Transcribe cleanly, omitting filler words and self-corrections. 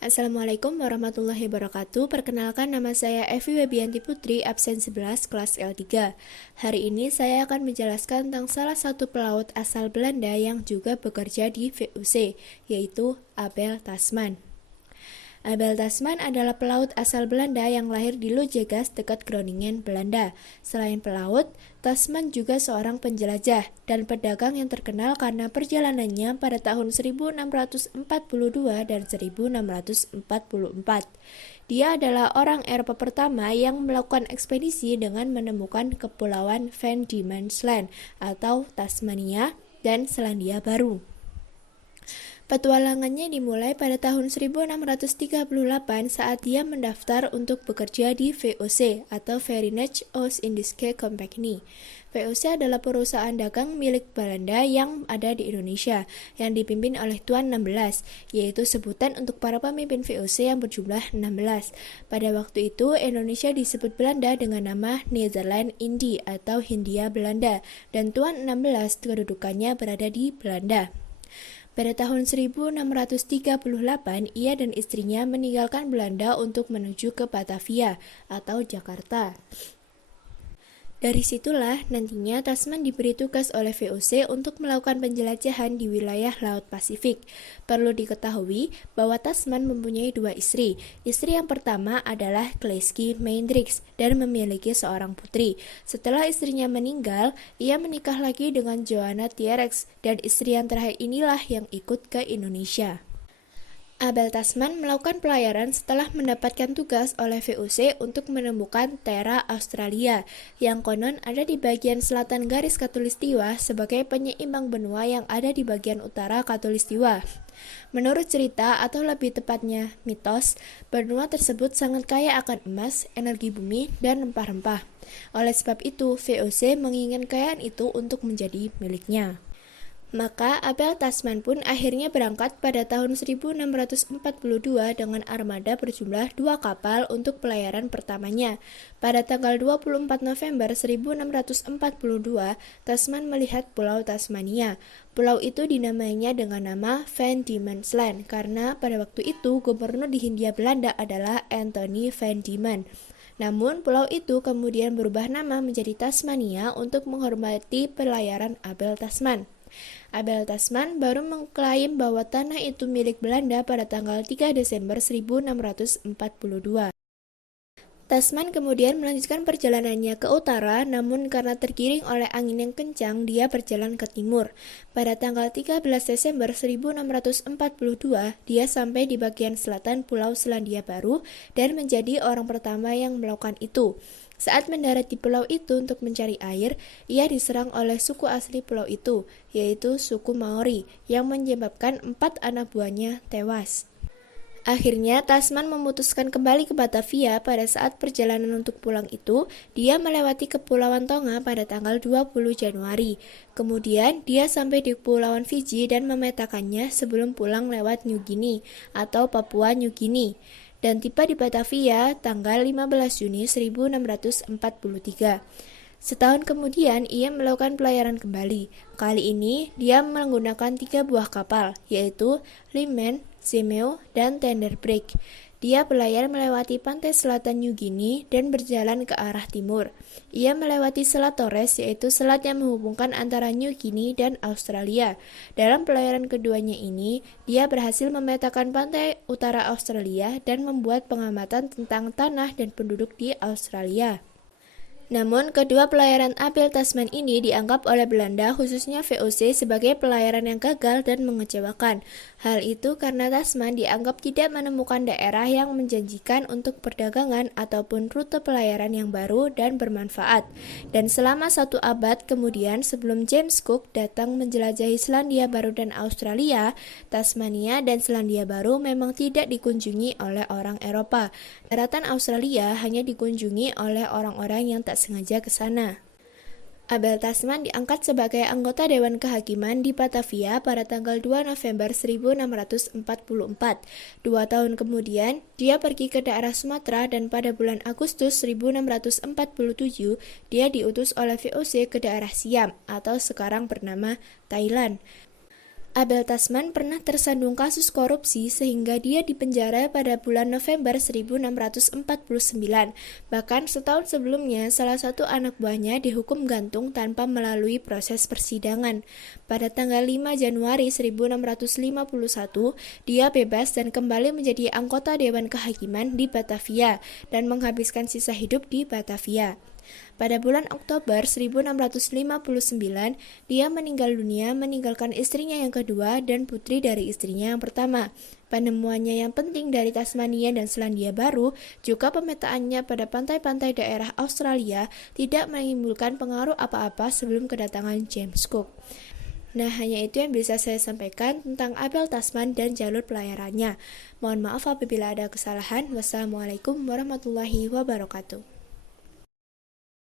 Assalamualaikum warahmatullahi wabarakatuh. Perkenalkan, nama saya Evi Webianti Putri, absen 11 kelas L3. Hari ini saya akan menjelaskan tentang salah satu pelaut asal Belanda yang juga bekerja di VOC, yaitu Abel Tasman. Abel Tasman adalah pelaut asal Belanda yang lahir di Lutjegast dekat Groningen, Belanda. Selain pelaut, Tasman juga seorang penjelajah dan pedagang yang terkenal karena perjalanannya pada tahun 1642 dan 1644. Dia adalah orang Eropa pertama yang melakukan ekspedisi dengan menemukan kepulauan Van Diemen's Land atau Tasmania dan Selandia Baru. Petualangannya dimulai pada tahun 1638 saat dia mendaftar untuk bekerja di VOC atau Verenigde Oost-Indische Compagnie. VOC adalah perusahaan dagang milik Belanda yang ada di Indonesia, yang dipimpin oleh Tuan 16, yaitu sebutan untuk para pemimpin VOC yang berjumlah 16. Pada waktu itu, Indonesia disebut Belanda dengan nama Nederland Indie atau Hindia Belanda, dan Tuan 16 kedudukannya berada di Belanda. Pada tahun 1638, ia dan istrinya meninggalkan Belanda untuk menuju ke Batavia atau Jakarta. Dari situlah nantinya Tasman diberi tugas oleh VOC untuk melakukan penjelajahan di wilayah Laut Pasifik. Perlu diketahui bahwa Tasman mempunyai dua istri. Istri yang pertama adalah Kleski Meindrix dan memiliki seorang putri. Setelah istrinya meninggal, ia menikah lagi dengan Johanna Thierix dan istri yang terakhir inilah yang ikut ke Indonesia. Abel Tasman melakukan pelayaran setelah mendapatkan tugas oleh VOC untuk menemukan Terra Australia yang konon ada di bagian selatan garis khatulistiwa sebagai penyeimbang benua yang ada di bagian utara khatulistiwa. Menurut cerita atau lebih tepatnya mitos, benua tersebut sangat kaya akan emas, energi bumi, dan rempah-rempah. Oleh sebab itu, VOC menginginkan kekayaan itu untuk menjadi miliknya. Maka Abel Tasman pun akhirnya berangkat pada tahun 1642 dengan armada berjumlah 2 kapal untuk pelayaran pertamanya. Pada tanggal 24 November 1642, Tasman melihat Pulau Tasmania. Pulau itu dinamainya dengan nama Van Diemen's Land karena pada waktu itu gubernur di Hindia Belanda adalah Anthony Van Diemen. Namun pulau itu kemudian berubah nama menjadi Tasmania untuk menghormati pelayaran Abel Tasman. Abel Tasman baru mengklaim bahwa tanah itu milik Belanda pada tanggal 3 Desember 1642. Tasman kemudian melanjutkan perjalanannya ke utara, namun karena tergiring oleh angin yang kencang, dia berjalan ke timur. Pada tanggal 13 Desember 1642, dia sampai di bagian selatan Pulau Selandia Baru dan menjadi orang pertama yang melakukan itu. Saat mendarat di pulau itu untuk mencari air, ia diserang oleh suku asli pulau itu, yaitu suku Maori, yang menyebabkan 4 anak buahnya tewas. Akhirnya, Tasman memutuskan kembali ke Batavia. Pada saat perjalanan untuk pulang itu, dia melewati Kepulauan Tonga pada tanggal 20 Januari. Kemudian, dia sampai di Kepulauan Fiji dan memetakannya sebelum pulang lewat New Guinea atau Papua New Guinea, dan tiba di Batavia tanggal 15 Juni 1643. Setahun kemudian, ia melakukan pelayaran kembali. Kali ini, dia menggunakan 3 buah kapal, yaitu Limen, Zemeo, dan Tenderbreek. Dia berlayar melewati pantai selatan New Guinea dan berjalan ke arah timur. Ia melewati Selat Torres, yaitu selat yang menghubungkan antara New Guinea dan Australia. Dalam pelayaran keduanya ini, dia berhasil memetakan pantai utara Australia dan membuat pengamatan tentang tanah dan penduduk di Australia. Namun, kedua pelayaran Abel Tasman ini dianggap oleh Belanda, khususnya VOC, sebagai pelayaran yang gagal dan mengecewakan. Hal itu karena Tasman dianggap tidak menemukan daerah yang menjanjikan untuk perdagangan ataupun rute pelayaran yang baru dan bermanfaat. Dan selama 1 abad kemudian, sebelum James Cook datang menjelajahi Selandia Baru dan Australia, Tasmania dan Selandia Baru memang tidak dikunjungi oleh orang Eropa. Daratan Australia hanya dikunjungi oleh orang-orang yang tak sengaja ke sana. Abel Tasman diangkat sebagai anggota Dewan Kehakiman di Batavia pada tanggal 2 November 1644. 2 tahun kemudian, dia pergi ke daerah Sumatera dan pada bulan Agustus 1647, dia diutus oleh VOC ke daerah Siam atau sekarang bernama Thailand. Abel Tasman pernah tersandung kasus korupsi sehingga dia dipenjara pada bulan November 1649. Bahkan setahun sebelumnya, salah satu anak buahnya dihukum gantung tanpa melalui proses persidangan. Pada tanggal 5 Januari 1651, dia bebas dan kembali menjadi anggota Dewan Kehakiman di Batavia dan menghabiskan sisa hidup di Batavia. Pada bulan Oktober 1659, dia meninggal dunia meninggalkan istrinya yang kedua dan putri dari istrinya yang pertama. Penemuannya yang penting dari Tasmania dan Selandia Baru, juga pemetaannya pada pantai-pantai daerah Australia, tidak menimbulkan pengaruh apa-apa sebelum kedatangan James Cook. Nah, hanya itu yang bisa saya sampaikan tentang Abel Tasman dan jalur pelayarannya. Mohon maaf apabila ada kesalahan. Wassalamualaikum warahmatullahi wabarakatuh.